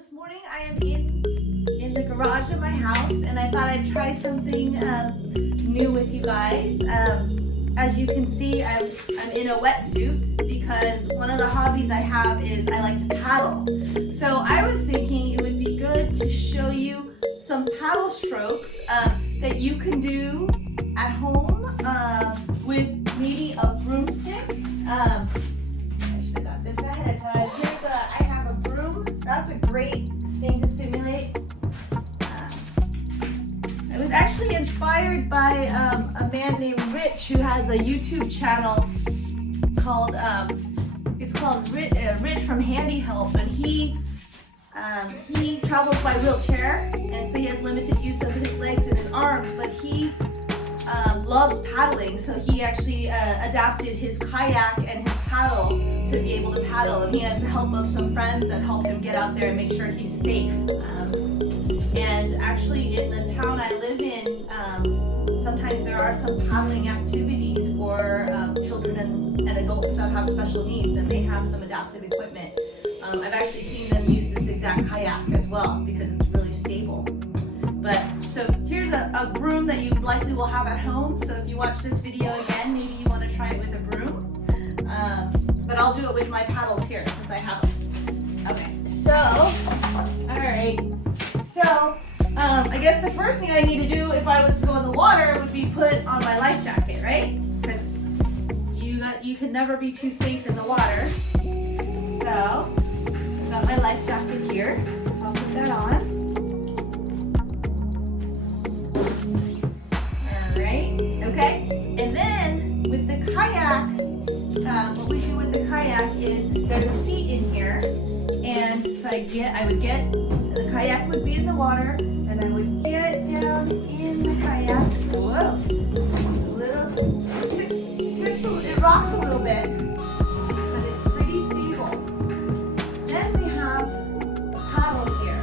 this morning I am in the garage of my house, and I thought I'd try something new with you guys. As you can see, I'm in a wetsuit because one of the hobbies I have is I like to paddle. So I was thinking it would be good to show you some paddle strokes that you can do at home with maybe a broomstick. I should have got this ahead of time. I have a broom. That's a great thing to simulate. I was actually inspired by a man named Rich who has a YouTube channel called Rich from Handy Help, and he travels by wheelchair, and so he has limited use of his legs and his arms, but he loves paddling, so he actually adapted his kayak and his paddle to be able to paddle, and he has the help of some friends that help him get out there and make sure he's safe. And actually in the town I live in, sometimes there are some paddling activities for children and adults that have special needs, and they have some adaptive equipment. I've actually seen them use this exact kayak as well because it's really stable. But so here's a broom that you likely will have at home. So if you watch this video again, maybe you want to try it with a broom. But I'll do it with my paddles here since I have them. Okay, so, all right. So I guess the first thing I need to do if I was to go in the water would be put on my life jacket, right? Because you can never be too safe in the water. So I've got my life jacket here. I'll put that on. Alright, okay. And then with the kayak, what we do with the kayak is there's a seat in here. And so the kayak would be in the water, and I would get down in the kayak. Whoa, it rocks a little bit, but it's pretty stable. Then we have a paddle here,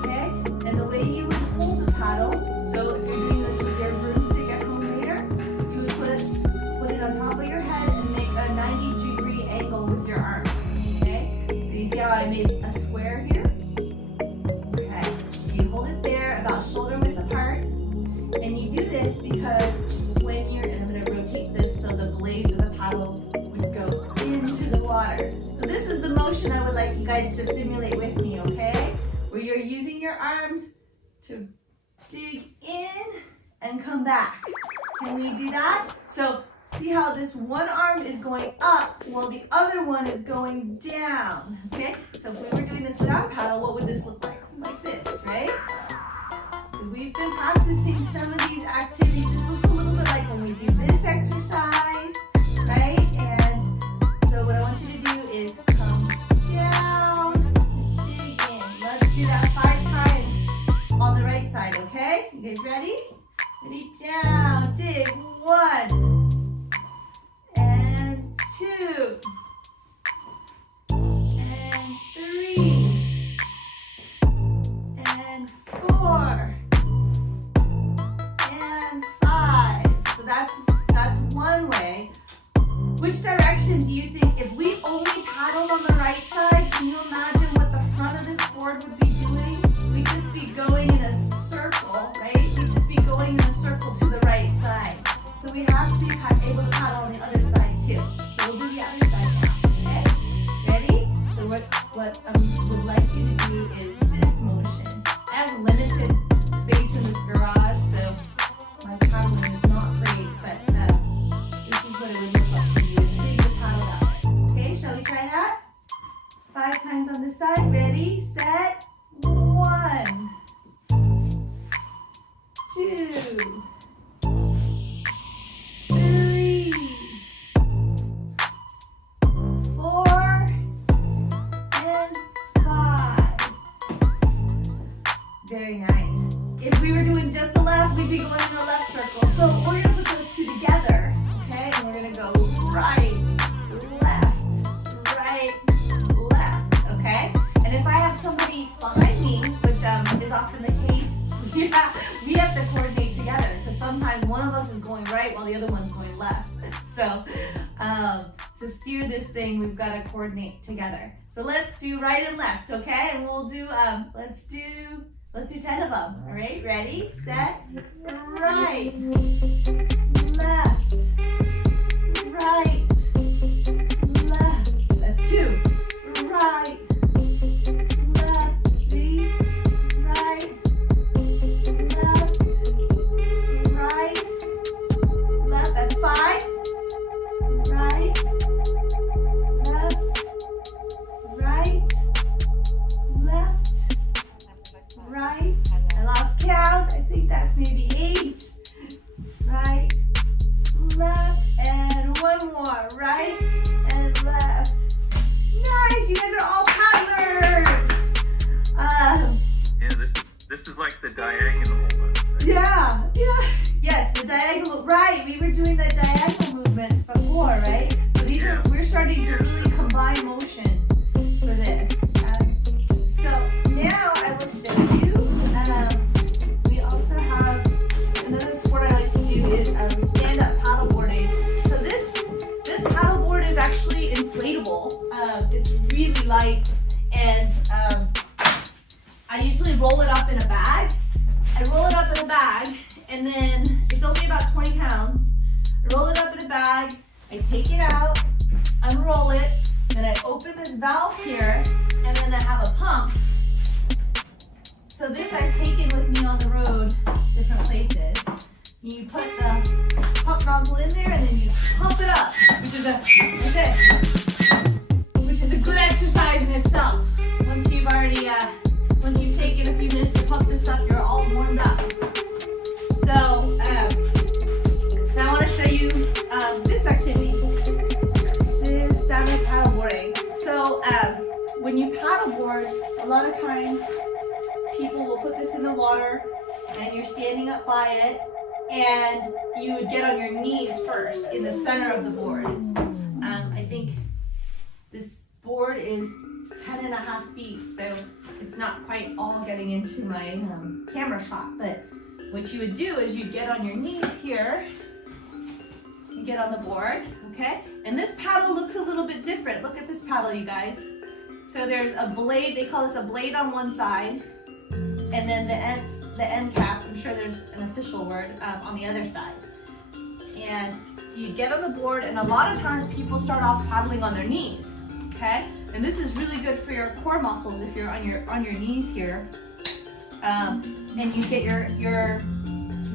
okay? And the way you would hold the paddle, so if you're doing this with your broomstick at home later, you would put it on top of your head and make a 90-degree angle with your arm, okay? So you see how I made a square here? Okay, so you hold it there about shoulder width apart, and you do this because when and I'm going to rotate this so the blades of the paddles would go into the water. So this is the motion I would like you guys to simulate with me, okay? Where you're using your arms to dig in and come back. Can we do that? So see how this one arm is going up while the other one is going down, okay? So if we were doing this without a paddle, what would this look like? Like this, right? So we've been practicing some of these activities. This looks a little bit like when we do this exercise, right? And so what I want you to do is come down, dig in. Let's do that 5 times on the right side, okay? You guys ready? Ready? Down, dig. 1 and 2 and 3 and 4 and 5. So that's one way. Which direction do you think, if we only paddled on the right side, can you imagine what the front of this board would be doing? We'd just be going in a circle, right? We'd just be going in a circle to the right side. So we have to be able to paddle on the other side too. So we'll do the other side now, okay? Ready? So what I would like you to do is this motion. I have limited space in this garage, so my paddling is not great, but this is what it would look like for you. Take the paddle that way. Okay, shall we try that? 5 times on this side. Ready, set, 1, 2, 3, 4, and 5. Very nice. If we were doing just the left, we'd be going in the left circle. So we're going to put those two together, okay? And we're going to go right, left, okay? And if I have somebody behind me, which is often the case, we have to coordinate together because sometimes one of us is going right while the other one's going left. So to steer this thing, we've got to coordinate together. So let's do right and left, okay? And we'll do, let's do 10 of them. All right, ready, set, right, left, right, left. That's 2. Right, left, 3, right, left, right, left. That's 5. Right, left, right, left, right. I lost count. I think that's maybe 8. Right, left, and one more. Right and left. Nice. You guys are all paddlers. Yeah, this is like the diagonal. Yeah. Yes, the diagonal. Right. We were doing the diagonal movements before, right? So these are, we're starting to really combine motions for this. So now I will show you. We also have another sport I like to do is stand-up paddleboarding. So this paddleboard is actually inflatable. It's really light, and I usually roll it up in a bag. And then it's only about 20 pounds. I roll it up in a bag, I take it out, unroll it, then I open this valve here, and then I have a pump. So this I've taken with me on the road, different places. You put the pump nozzle in there, and then you pump it up, which is a good exercise in itself. Once you've taken a few minutes to pump this up, you're all warmed up. So I want to show you this activity. This is stand-up paddleboarding. So when you paddleboard, a lot of times people will put this in the water and you're standing up by it, and you would get on your knees first in the center of the board. I think this board is 10.5 feet, so it's not quite all getting into my camera shot, but what you would do is you'd get on your knees here, you get on the board, okay? And this paddle looks a little bit different. Look at this paddle, you guys. So there's a blade, they call this a blade on one side, and then the end cap, I'm sure there's an official word, on the other side. And so you get on the board, and a lot of times people start off paddling on their knees, okay? And this is really good for your core muscles if you're on your knees here. And you get your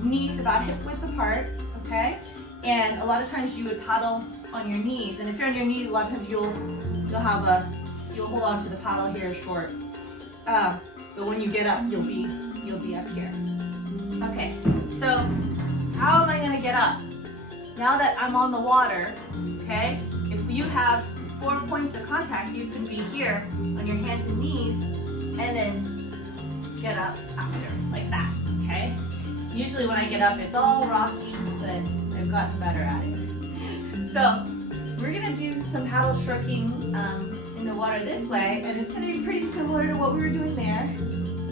knees about hip width apart, okay? And a lot of times you would paddle on your knees, and if you're on your knees, a lot of times you'll hold on to the paddle here short. But when you get up, you'll be up here. Okay, so how am I gonna get up? Now that I'm on the water, okay? If you have 4 points of contact, you can be here on your hands and knees, and then get up after, like that, okay? Usually when I get up, it's all rocky, but I've gotten better at it. So we're gonna do some paddle stroking in the water this way, and it's gonna be pretty similar to what we were doing there,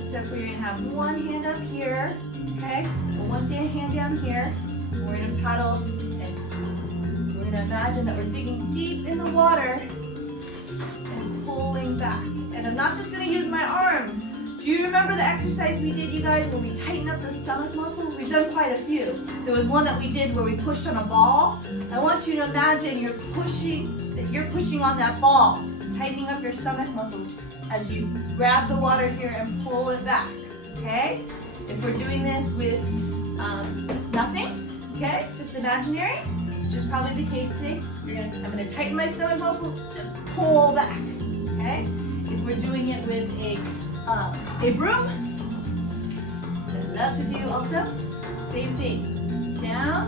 except for you're gonna have one hand up here, okay? And one hand down here. And we're gonna paddle, and we're gonna imagine that we're digging deep in the water and pulling back. And I'm not just gonna use my arms. Do you remember the exercise we did, you guys, where we tighten up the stomach muscles? We've done quite a few. There was one that we did where we pushed on a ball. I want you to imagine you're pushing on that ball, tightening up your stomach muscles as you grab the water here and pull it back, okay? If we're doing this with nothing, okay, just imaginary, which is probably the case today, I'm gonna tighten my stomach muscles and pull back, okay? If we're doing it with a broom, I love to do also, same thing, down,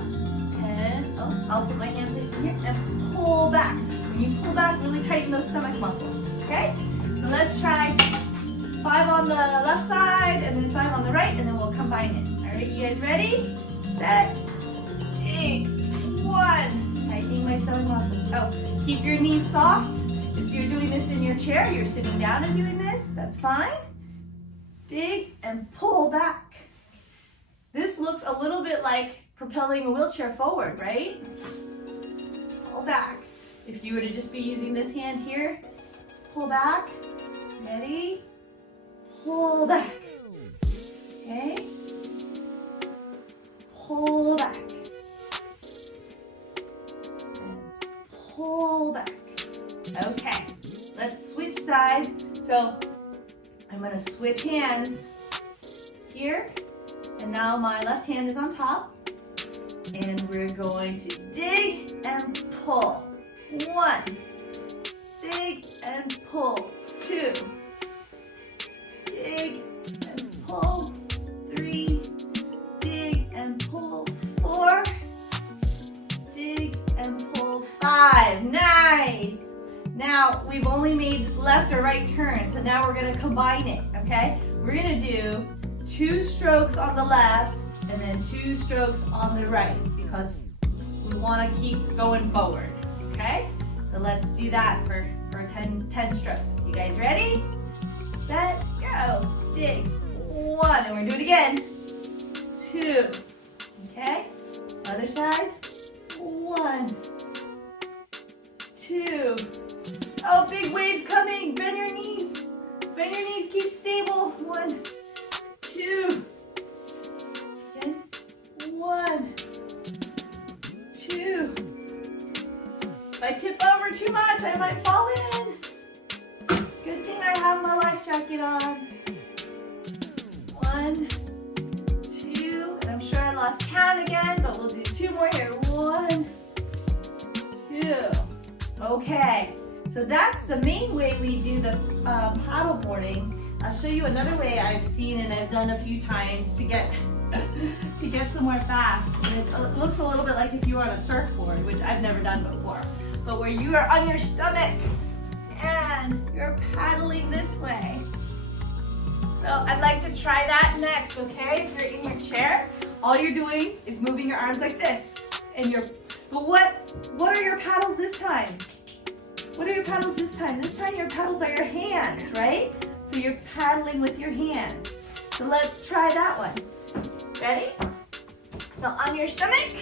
and I'll put my hand in here and pull back. When you pull back, really tighten those stomach muscles, okay? So let's try 5 on the left side, and then 5 on the right, and then we'll combine it. All right, you guys ready? Set, 1. Tightening my stomach muscles. Oh, keep your knees soft. If you're doing this in your chair, you're sitting down and doing this, that's fine. Dig and pull back. This looks a little bit like propelling a wheelchair forward, right? Pull back. if you were to just be using this hand here, pull back, ready, pull back, okay, pull back, and pull back. Okay, let's switch sides. So I'm going to switch hands here, and now my left hand is on top, and we're going to dig and pull. 1, dig and pull. 2, dig and pull. 3, dig and pull. 4, dig and pull. 5. Nice. Now we've only made left or right turns, so now we're going to combine it, okay? We're going to do 2 strokes on the left and then 2 strokes on the right because we want to keep going forward, okay? So let's do that for 10 strokes. You guys ready? Set, go. Dig. 1, and we're going to do it again. 2, okay? Other side. 1, 2. Oh, big waves coming. Bend your knees. Bend your knees. Keep stable. 1, 2. Again. 1, 2. If I tip over too much, I might fall in. Good thing I have my life jacket on. 1, 2. And I'm sure I lost count again, but we'll do 2 more here. 1, 2. Okay. So that's the main way we do the paddle boarding. I'll show you another way I've seen and I've done a few times to get somewhere fast. And it looks a little bit like if you were on a surfboard, which I've never done before. But where you are on your stomach and you're paddling this way. So I'd like to try that next, okay? If you're in your chair, all you're doing is moving your arms like this. But what are your paddles this time? What are your paddles this time? This time your paddles are your hands, right? So you're paddling with your hands. So let's try that one. Ready? So on your stomach.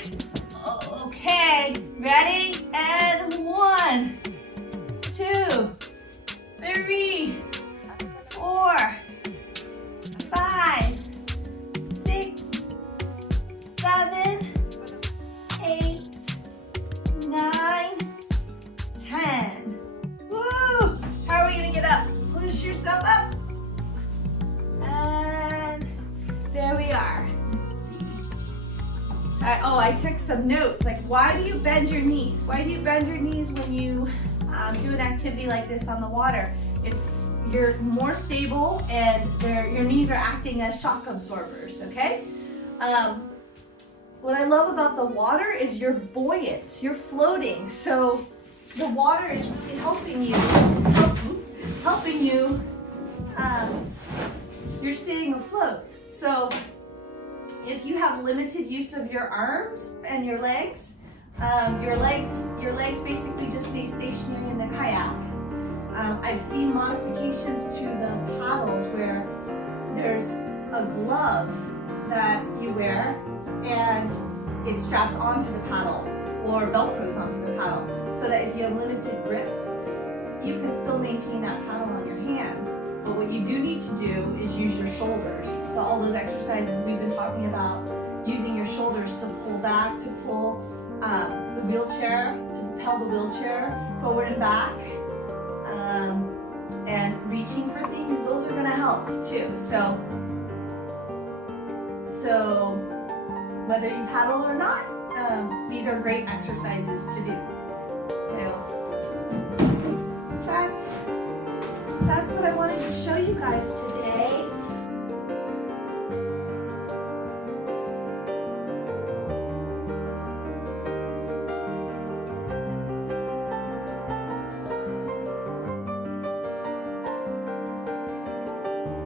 Okay. Ready? And 1, 2, 3, 4, 5, 6, 7, 8, 9, 10. Woo! How are we gonna get up? Push yourself up. And there we are. Let's see. Oh, I took some notes. Like, why do you bend your knees? Why do you bend your knees when you do an activity like this on the water? You're more stable and your knees are acting as shock absorbers, okay? What I love about the water is you're buoyant, you're floating. So the water is really helping you, you're staying afloat. So if you have limited use of your arms and your legs basically just stay stationary in the kayak. I've seen modifications to the paddles where there's a glove that you wear and it straps onto the paddle or velcros onto the paddle so that if you have limited grip, you can still maintain that paddle on your hands. But what you do need to do is use your shoulders. So all those exercises we've been talking about, using your shoulders to pull back, to pull the wheelchair, to propel the wheelchair forward and back, and reaching for things, those are gonna help too. So whether you paddle or not, these are great exercises to do. So